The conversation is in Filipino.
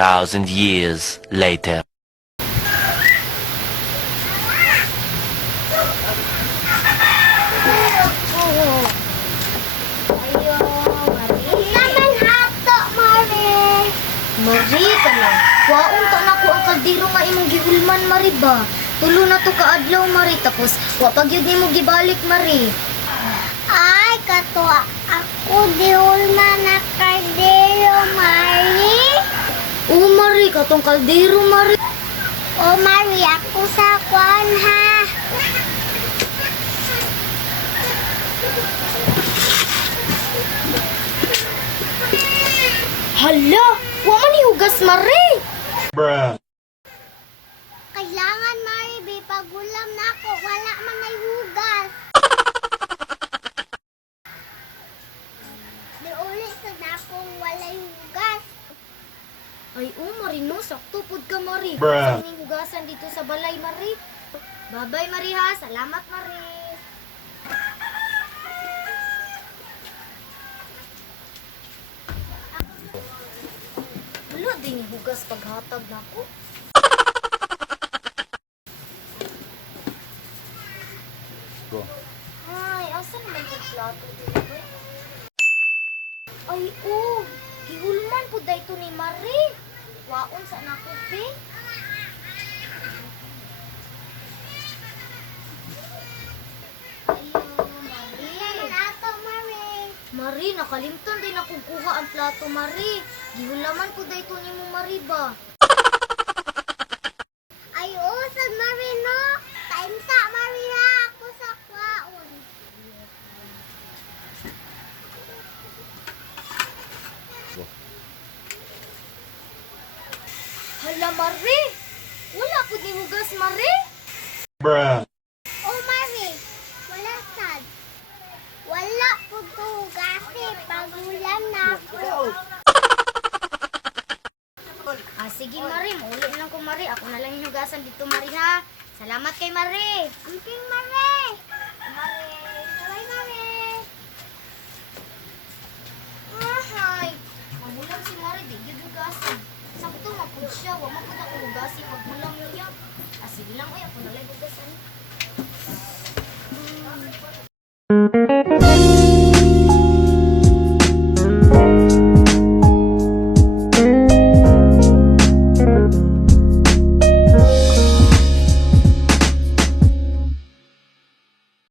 2,000 years later. Mari ka lang. Waon ta na ko ang kaldero nga imong gihulman, Mari ba? Tulo na to kaadlaw, Mari. Tapos, wa pa gyud nimo gibalik, Mari. Ay, katwa. Ako dihulman na kaldero, Mari. Oo, Mari. Katong kaldero, Mari. O, Mari, ako sa kwan, ha? Hala! Wa man ihugas, Mari. Kailangan, Mari, be. Pagulam na ako. Wala man ay hugas. Di ulit sa nakong walay hugas. Ay, oo, Mari, no. Sakto pud ka, Mari. Sa ining hugasan dito sa balay, Mari. Bye-bye, Mari, ha. Salamat, Mari. Wala din hugas paghatag na ko. Go. Ay, asan naman yung plato dito? Ay, oh, gihulman po dahito ni Marie. Waon sa nakupi. Ayo, Marie. Nato, Mari. Marie, nakalimtan din akong kuha ang plato, Marie. Gihulaman po dahito ni mo, Marie ba? Ay, usad, Mari, no? Kaimsa, Mari, ha? Ako sa kwaon. Hala, Marie. Wala po ni hugas, Marie. Oh, Mari, wala sad. Wala po to kasi pagulan na ako. Sige, Marie. Mauli na lang ko, Marie. Ako na lang yung hugasan dito, Marie, ha? Salamat kay Marie. Amping, Mari. Mari. Bye, Mari. Ahay. Mamulang si Marie, di yun hugasan. Sakto, mapud siya. Wa mapud ako hugasi pag mulang niya. Sige lang, ay, ako na lang hugasan.